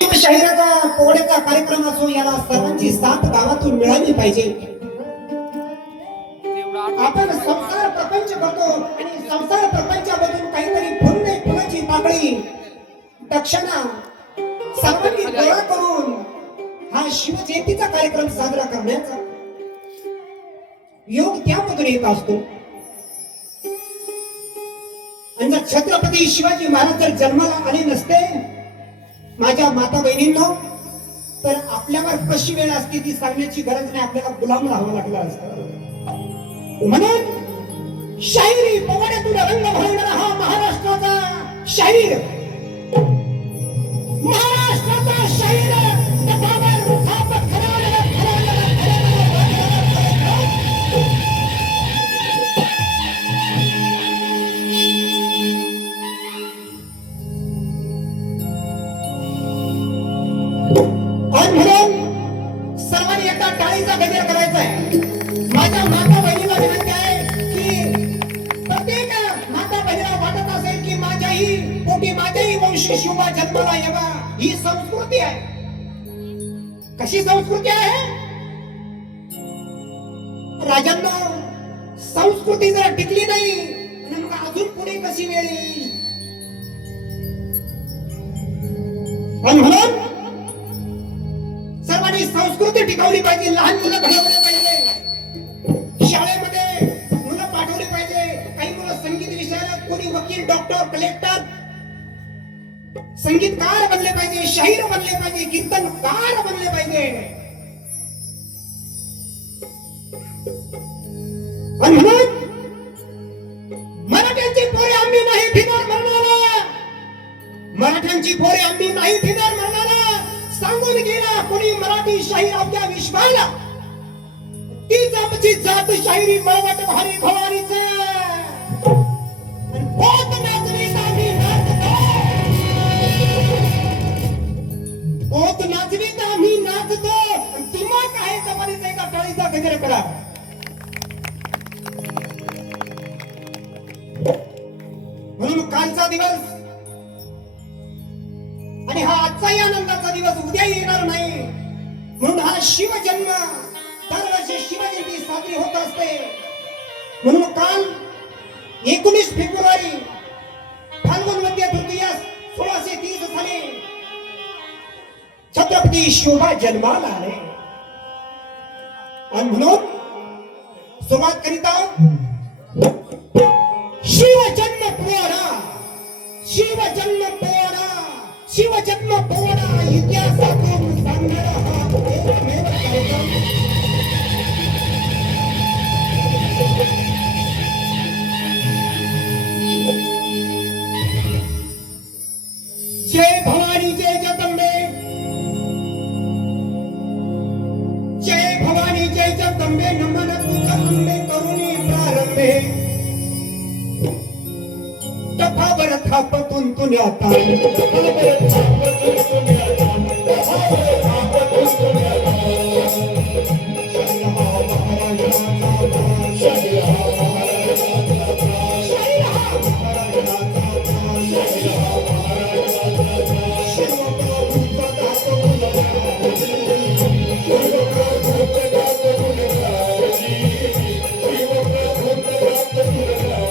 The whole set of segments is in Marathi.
शाहिराचा पोहण्याचा कार्यक्रम असो, याला सर्वांची साथ गावातून मिळाली पाहिजे. आपण संसार प्रपंच करतो आणि संसार प्रपंचामधून काहीतरी फुलणे फुलाची पाकळी दक्षिणा सर्वांनी गोळा करून हा शिवजयंतीचा कार्यक्रम साजरा करण्याचा योग त्यामधून येत असतो. आणि जर छत्रपती शिवाजी महाराज जर जन्माला आले नसते माझ्या माता बहिणींनो, तर आपल्यावर कशी वेळ असते ती सांगण्याची गरज नाही, आपल्याला गुलाम राहावं लागलं असतं. म्हणून शाहिरी पोवाड्यातून रंग भरणारा हा महाराष्ट्राचा शाहीर, महाराष्ट्राचा शाहीर सर्वांनी एकदा टाळीचा गजर करायचा आहे. माझ्या माता बहिणीला विनंती आहे की प्रत्येक माता बहिणीला वाटत असेल की माझ्याही पोटी माझ्याही वंशी शिवा जन्माला यावा. ही संस्कृती आहे. कशी संस्कृती आहे राजांना? संस्कृती जर टिकली नाही आणि मग अजून पुढे कशी वेळ येईल? म्हणून सर्वांनी संस्कृती टिकवली पाहिजे. लहान मुलं घडवले पाहिजे, शाळेमध्ये मुलं पाठवली पाहिजे. काही मुलं संगीत विषयाला, कोणी वकील, डॉक्टर, कलेक्टर, संगीतकार बनले पाहिजे, शाहीर बनले पाहिजे, कीर्तनकार बनले पाहिजे. म्हणून मराठ्यांची पोरे आम्ही नाही फिरणार म्हणणारा, मराठ्यांची पोरे आम्ही नाही फिरणार म्हणणारा सांगून गेला कोणी मराठी शाहीर आपल्या विश्वाला. तीच आमची जात शाहिरी मराठ भारी भवानीच. पोत नाचवीत आम्ही नाचतो, पोत नाचवीत आम्ही नाचतो. दिमाग आहे जमानीचा एका टाळीचा गजर करा. म्हणून कालचा दिवस आणि हा आजचाही आनंदाचा दिवस उद्या येणार नाही. म्हणून हा शिवजन्म दरवर्षी शिवजयंती साजरी होत असते. म्हणून काल 19 फेब्रुवारी फाल्गुन मध्य तृतीया 1630 साली छत्रपती शिवबा जन्माला आले. आणि म्हणून सुरुवात करीता शिवजन्म पोवाडा, शिवजन्म पोवाडा, शिवजन्म पोवाडा इतिहासातून सांगणारा हा एकमेव कार्यक्रम. जय भवानी जय जगदंबे, जय भवानी जय जगदंबे. नमन तुझ अंबे करुणी प्रारंभे, तफावर थापतून तुला ताण, तफावर थापतून तुला ताण, तफावर थापतून तुला ताण. शहानशाह महाराजांचा ताण, शहानशाह महाराजांचा ताण, शहानशाह महाराजांचा ताण. शिवप्रभूचा दास गुणगान, शिवप्रभूचा दास गुणगान, शिवप्रभूचा दास गुणगान.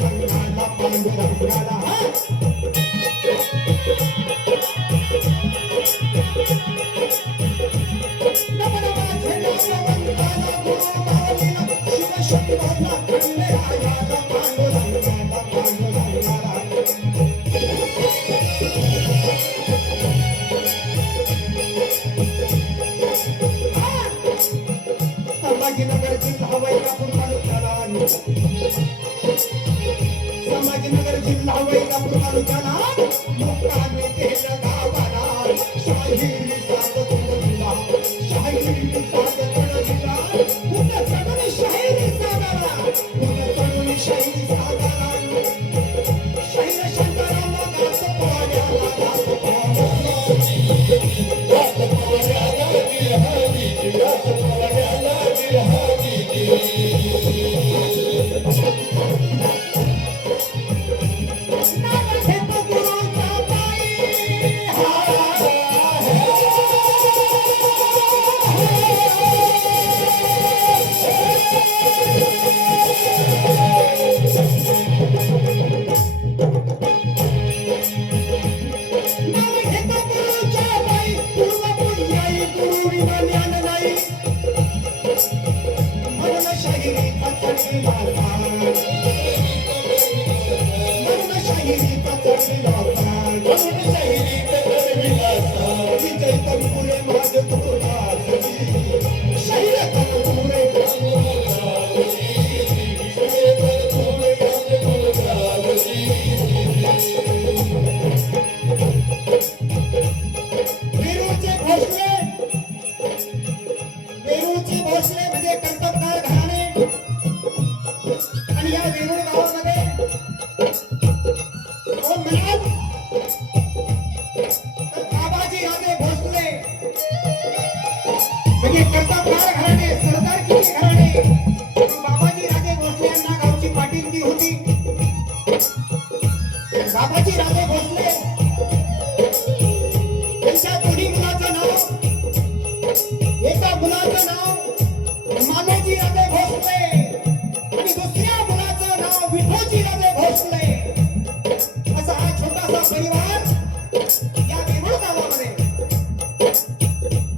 पांडुरंगाला पांडुरंगाला शिवशंभरला खंडेरायाला पांडुरंगाला पांडुरंगाला संभाजीनगर जिल्हा वैजापूर तालुक्याला संभाजीनगर जिल्हा वैजापूर तालुक्याला मुक्कामी केलं गावाला शाहिरी साथ तुडविला शाहिरी साथ तुडविला कुठं चढून शाहिरी साधारा कुठं चढून शाहिरी साधारा शाहीर शंकराला गात पोळ्याला गात पोळ्याला भोसले म्हणजे कर्तबगार घराणे आणि या वेरूळ गावामध्ये कोण म्हणाल तर बाबाजी राजे भोसले म्हणजे कर्तबगार घराणे सरदारकीचे घराणे बाबाजी राजे भोसले यांना गावची पाटीलकी होती बाबाजी राजे भोसले त्यांच्या दोन्ही मुलाचं नाव एका मुलाचं नाव मालोजी राजे भोसले आणि दुसऱ्या मुलाचं नाव विठोजी राजे भोसले असा हा छोटासा परिवार या वेरूळ गावामध्ये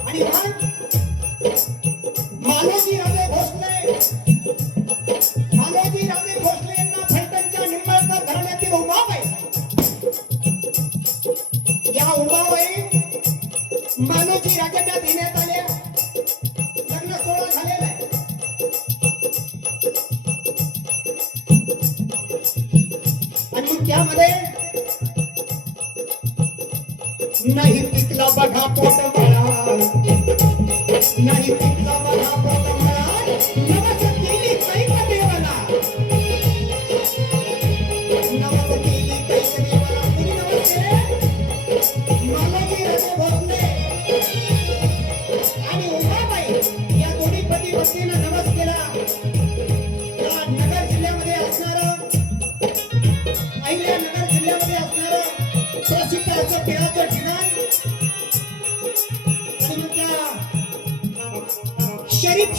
आणि मालोजी राजे भोसले यांना फलटणच्या निंबाळकर घराण्यातील उमाबाई या उमाबाई मालोजी राजांना देण्यात आल्या लग्न सोहळा झालेला आहे आणि मग त्यामध्ये नाही पिकला बघा पोट मला नाही पिकला बघा पोट मला नवस केली कैक देवाला नवस केली कैक देवाला कुणी नवस केले मालोजी राजे भोसले आणि उमाबाई या दोन्ही पती पत्नीनं नवस केला या नगर जिल्ह्यामध्ये असणारं अहिल्यानगर जिल्ह्यामध्ये असणारं प्रसिद्ध असं पिळाचं ठिकाण आणि मग त्या शरीफ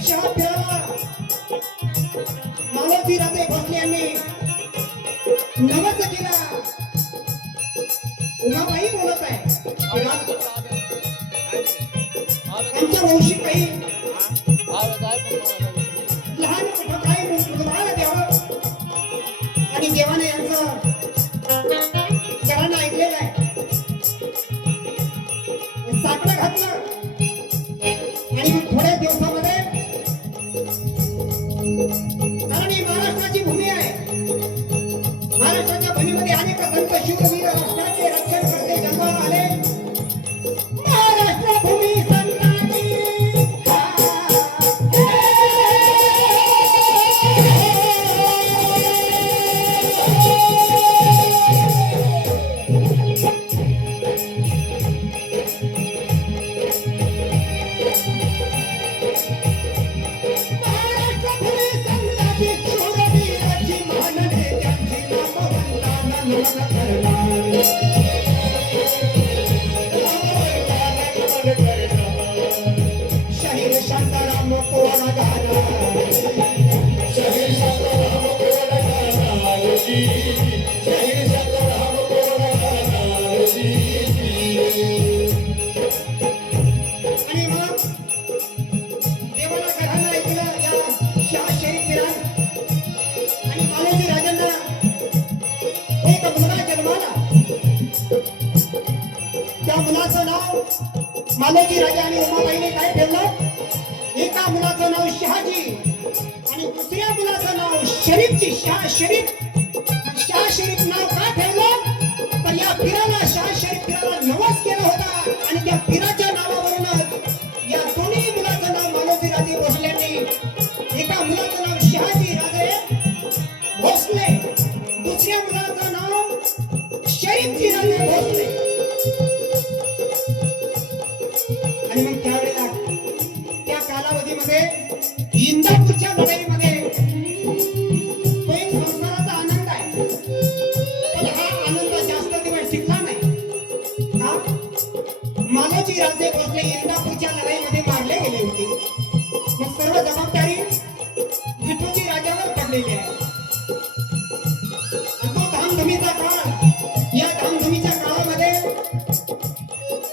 शहा पिळाला मालोजी राजे भोसले यांनी नवस केला उमाबाई बोलत आहे आमच्या वंशी काही लहान मोठं काही मुलाला द्यावं आणि देवाने यांचं घराणं ऐकलेलं आहे साकडं घातलं आणि मग थोड्या दिवसामध्ये कारण ही महाराष्ट्राची भूमी आहे महाराष्ट्राच्या भूमीमध्ये अनेक संत शिववीर राष्ट्राचे रक्षण करते जन्माला आले महाराष्ट्र भूमी संतांची शाहीर शांताराम कोण गाणं शाहीर मालोजी राजा आणि उमाबाईने काय ठेवलं? एका मुलाचं नाव शहाजी आणि दुसऱ्या मुलाचं नाव शरीफची. शाह शरीफ. शाह शरीफ नाव का ठेवलं? तर या पीराला, शाह शरीफ पीराला नवस केला होता आणि त्या पीराच्या नावावरूनच या दोन्ही मुलाचं नाव मालोजी राजे भोसलेंनी. एका मुलाचं नाव शहाजी राजे भोसले, दुसऱ्या मुलाचं नाव शरीफजी राजे भोसले. आणि मग त्यावेळेला त्या कालावधीमध्ये इंदापूरच्या लढाईमध्ये तो एक संसाराचा आनंद आहे, पण हा आनंद जास्त दिवस टिकला नाही. का? मालोजी राजे भोसले इंदापूरच्या लढाईमध्ये मारले गेले होते. मग सर्व जबाबदारी विठोजी राजावर पडलेली आहे. आणि तो धामधुमीचा काळ, या धामधुमीच्या काळामध्ये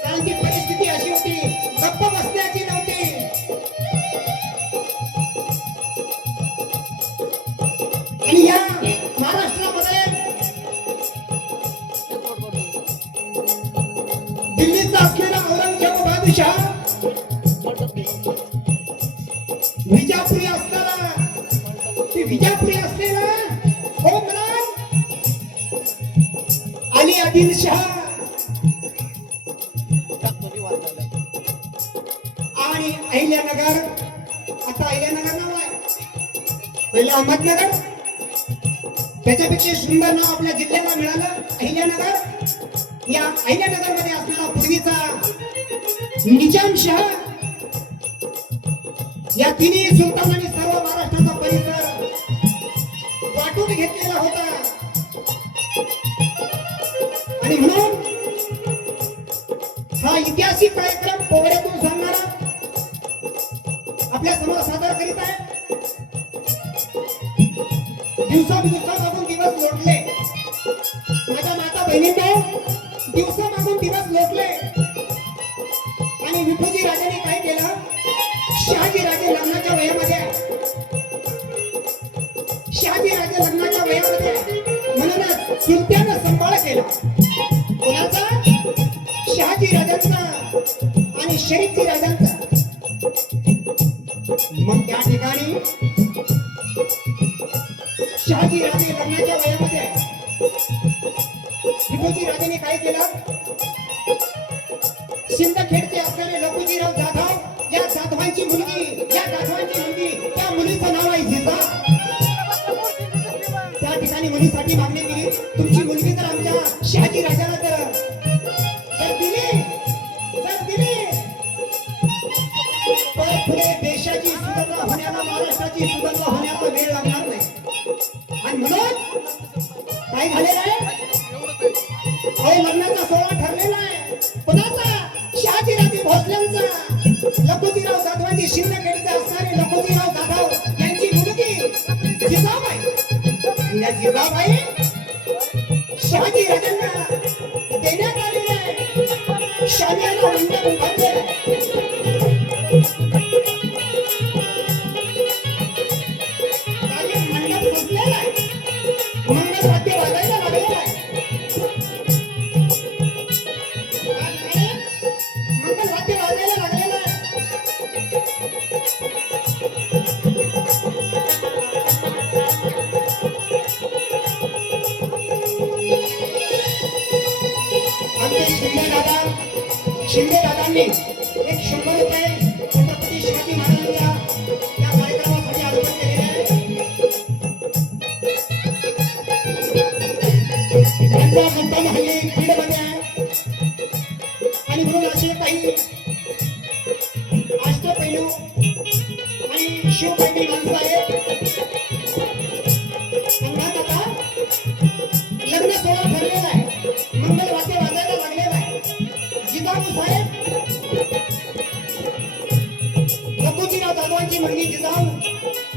कारण ती परिस्थिती अशी होती, गप्प बसण्याची नव्हती. आणि या महाराष्ट्रामध्ये दिल्लीचा असलेला औरंगजेब बादशाह विजापुरी असताना, ती विजापुरी असलेला हुकमरान अली आदिलशाह आणि अहिल्यानगर, आता अहिल्यानगर नाव आहे, पहिले अहमदनगर, त्याच्यापेक्षा सुंदर नाव आपल्या जिल्ह्याला मिळालं अहिल्यानगर. या अहिल्यानगर मध्ये असलेला पूर्वीचा निजामशाह, या तिन्ही सुलतानांनी सर्व महाराष्ट्राचा परिसर वाटून घेतलेला होता. आणि म्हणून हा ऐतिहासिक कार्यक्रम पोवड्यातून सांगणारा आपल्या समोर सादर करीत आहे. दिवसामागून दिवस लोटले, माझ्या माता बहिणींना दिवसामागून दिवस लोटले. आणि विठोजी राजाने काय केलं? शहाजी राजे लग्नाच्या वयामध्ये, शहाजी राजे लग्नाच्या वयामध्ये म्हणूनच सुलत्यानं सांभाळ केला. कोणाचा? शहाजी राजांचा आणि शरीफजी राजांचा. मग त्या ठिकाणी शहाजी राजे लग्नाच्या वयामध्ये विठोजी राजाने काय केलं? सिंदखेडचे असणारे लखुजीराव जाधव, या जाधवांची मुलगी, त्या मुलीचं नाव आहे जिजा. त्या ठिकाणी मुलीसाठी मागणी केली, तुमची मुलगी जर आमच्या शहाजी राजाला जर दिली तर पुढे देशाची सुधारणा होण्याला, महाराष्ट्राची सुधारणा होण्याला वेळ लागणार नाही. आणि म्हणून काय झालेलं आहे? लग्नाचा सोहळा ठरलेला आहे. कोणाचा? शहाजीराजे भोसलेंचा. लखुजीराव जाधवांची, सिंदखेडचे असणारे लखुजीराव जाधव यांची मुलगी जिजाबाई. या जिजाबाई शहाजी राजांना देण्यात आलेल्या आहे. शामियाना मंडप उभारलेलं आहे. मंडप सजलेला आहे. मंगलवाद्य वाजायला लागलेलं आहे. मंगलवाद्य वाजायला लागलेलं आहे. शिंदे दादांनी एक 100 रुपये छत्रपती शिवाजी महाराजांच्या या कार्यक्रमासाठी अर्पण केलेले आहे. त्यांचा मुद्दाम हल्ली फील्डमध्ये आहे. आणि म्हणून असे काही अष्टपैलू आणि शिवपैलू माणसं आहेत. संघात आता लग्न सोहळा ठरलेला आहे. मंगलवाद्य वाजायला लागलेला आहे. जिजाऊ साहेब, लखुजीराव जाधवांची मुलगी जिजाऊ,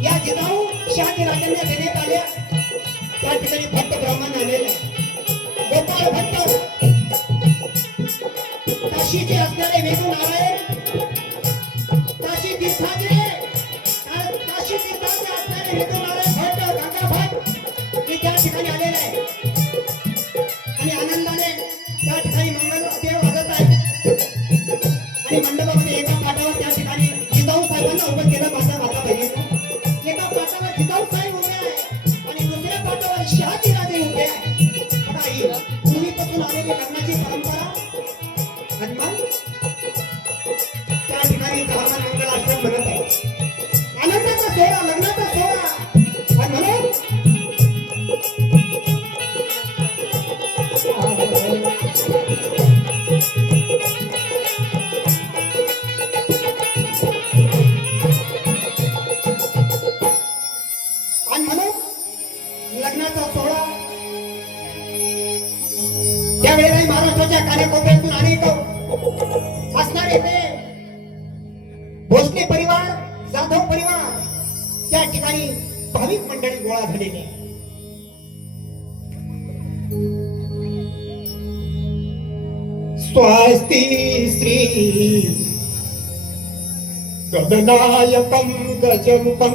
या जिजाऊ शहाजी राजांना देण्यात आल्या. त्या ठिकाणी भक्त ब्राह्मण आलेले आहे. गोपाळ भट्ट, काशीचे असणारे वेदू नारायण, काशी तीर्थाचे असणारे वेदू नारायण भट्ट, गंगा भट्ट हे त्या ठिकाणी आलेले आहे. आणि आनंदाने त्या ठिकाणी मंगलवाद्य वाजत आहे. आणि तर शहाजी राजे उभे आहे. बघा ही पूर्वीपासून आलेली लग्नाची परंपरा आणि मग त्या ठिकाणी गावाला मंगलाष्टक म्हणत आहे. आनंदाचा सोहळा, लग्नाचा सोहळा आणि म्हणून लग्नाचा सोहळा त्यावेळेला महाराष्ट्राच्या कानाकोपऱ्यातून अनेक असणारे ते भोसले परिवार, जाधव परिवार त्या ठिकाणी भाविक मंडळी गोळा झालेले. स्वस्ति श्री गणनायकं गजमुखं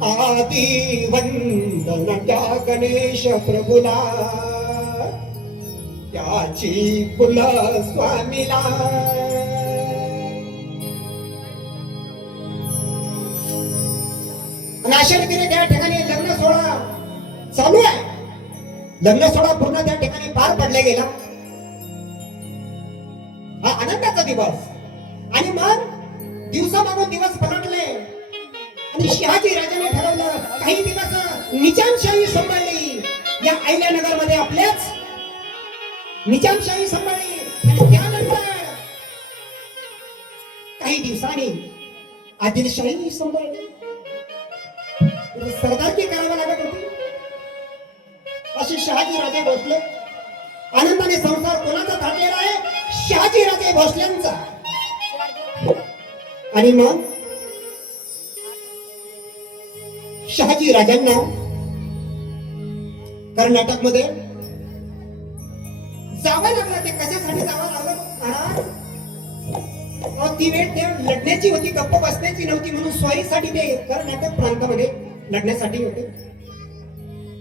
आदि वंदन त्या गणेश प्रभुला, त्याची कुल स्वामीला. अशा रीतीने त्या ठिकाणी लग्न सोहळा चालू आहे. लग्न सोहळा पूर्ण त्या ठिकाणी पार पडला गेला. हा आनंदाचा दिवस. आणि मग दिवसामागून दिवस पलटले आणि शहाजी राजाने ठरवलं काही दिवस निजामशाही सांभाळली. या अहिल्यानगर मध्ये आपल्याच निजामशाही सांभाळली आणि त्यानंतर काही दिवसांनी आदिलशाही सांभाळली. सरदारकी करावं लागत होती. असे शहाजी राजे भोसले. आनंदाने संसार कोणाचा थाटलेला आहे? शहाजी राजे भोसलेंचा. आणि मग शहाजी राजांना कर्नाटक मध्ये जावं लागलं. ते कशासाठी जावं लागलं? ती वेळ ते लढण्याची होती, गप्प बसण्याची नव्हती. म्हणून स्वारीसाठी ते कर्नाटक प्रांतामध्ये लढण्यासाठी होते.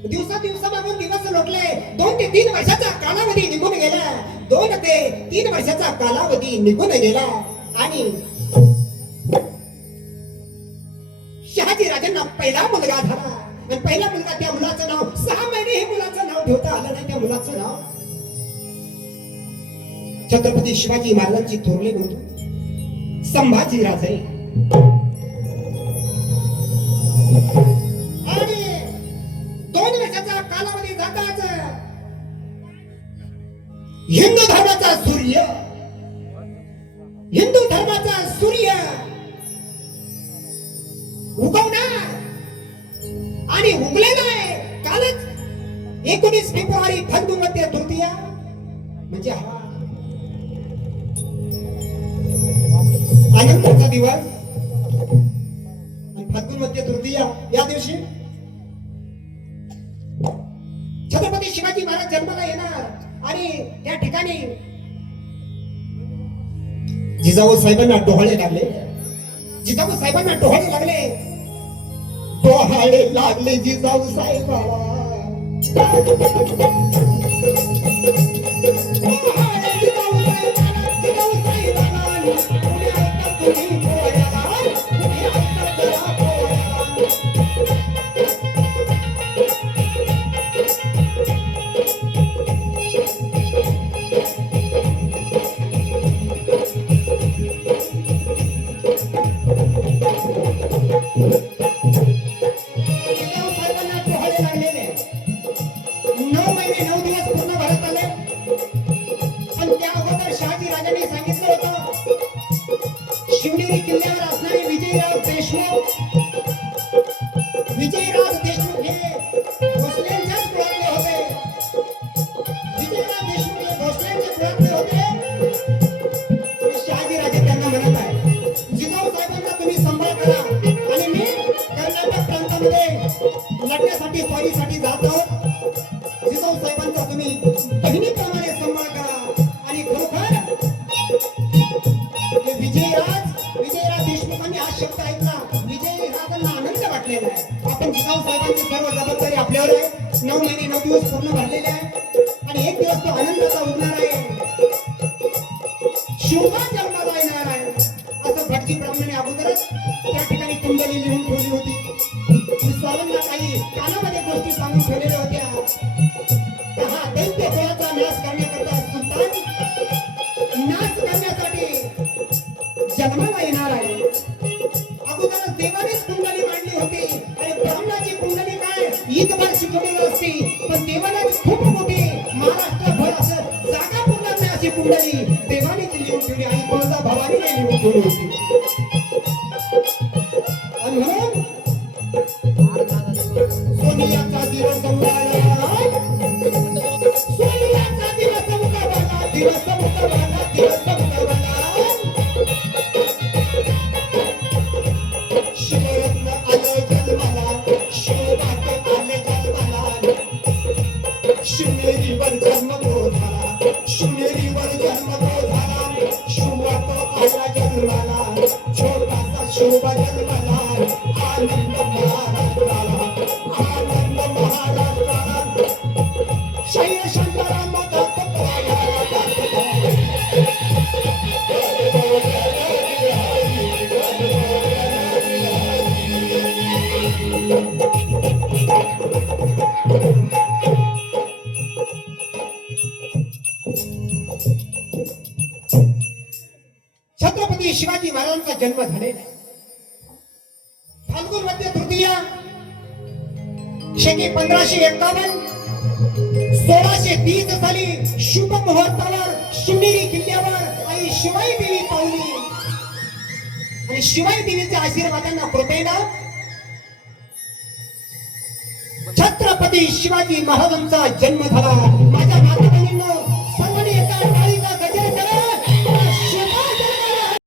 दिवसा मागून दिवस लोटले. 2 ते 3 वर्षाचा कालावधी निघून गेला. 2 ते 3 वर्षाचा कालावधी निघून गेला आणि शहाजी राजांना पहिला मुलगा झाला. आणि पहिला मुलगा, त्या मुलाचं नाव 6 महिने हे मुलाचं नाव ठेवता आलं नाही. त्या मुलाचं नाव छत्रपती शिवाजी महाराजांची थोरले बंधू संभाजी राजे. आणि 2 वर्षाचा कालावधी जाताच हिंदू धर्माचा सूर्य, हिंदू धर्माचा सूर्य उगवणार आणि उगलेला आहे. कालच 19 फेब्रुवारी फाल्गुन मध्ये तृतीया म्हणजे हा आनंदाचा दिवस. फाल्गुन मध्ये तृतीया या दिवशी छत्रपती शिवाजी महाराज जन्माला येणार आणि त्या ठिकाणी जिजाऊ साहेबांना डोहाळे लागले. जिजाऊ साहेबांना डोहाळे लागले. डोहाळे लागले जिजाऊ साहेबाला. शिवनेरी किल्ल्यावर असणारे विजयराव देशमुख हे भोसलेंच्याच कुळातले होते. विजयराव देशमुख हे भोसलेंच्या कुळातले होते. शहाजी राजे त्यांना म्हणत आहे, जिजाऊ साहेबांना तुम्ही सांभाळ करा आणि मी कर्नाटक प्रांतामध्ये लढण्यासाठी स्वारीसाठी जात आहोत. जिजाऊ साहेबांचा तुम्ही बहिणीप्रमाणे सांभाळ करा. आणि खरोखर विजयराव देशमुखांनी हा शब्द ऐकला. विजयराजांना आनंद वाटलेला आहे. आपण जिजाऊ साहेबांची सर्व जबाबदारी आपल्यावर आहे. 9 महिने 9 दिवस पूर्ण भरलेले आहे आणि एक दिवस तो आनंदाचा उगणार आहे. शिवबा जन्माला येणार आहे असं भटजी ब्राह्मणाने अगोदरच त्या ठिकाणी कुंडली लिहून ठेवली होती. सर्वांना काही कानामध्ये गोष्टी सांगून ठेवलेल्या होत्या. हा दैत्य कुळाचा नाश करण्याकरता सुलतान नाश करण्यासाठी जन्माला येणार आहे. अगोदर देवानेच कुंडली मांडली होती आणि ब्राह्मणाची कुंडली काय ईदभर शिकवलेली असती, पण देवानेच खूप मोठी महाराष्ट्रभर असं जागा पुरणार नाही अशी कुंडली देवानेच लिहून ठेवली आणि तुळजा भवानीने लिहून ठेवली होती. आणि म्हणून सोनियाचा दिवस उगवला, सोनियाचा दिवस उगवला, दिवस उगवला, दिवस उगवला. शिवरत्न आलं जन्माला, शिवबाट आले जन्माला, शिवनेरीवर जन्म तो झाला, शिवनेरीवर जन्म तो झाला, शिवबाट आला जन्माला, छोटासा शिवबा जन्माला, आनंद महाराष्ट्राला, आनंद महाराष्ट्राला, शैल शांताराम दाखवतो. छत्रपती शिवाजी महाराजांचा जन्म झालेला आहे. फाल्गुन मध्य तृतीया शके 1551 1630 साली शुभ मुहूर्तावर शिवनेरी किल्ल्यावर आई शिवाई देवी पावली आणि शिवाई देवीच्या आशीर्वादांना कृपेनं छत्रपती शिवाजी महाराजांचा जन्म झाला. माझ्या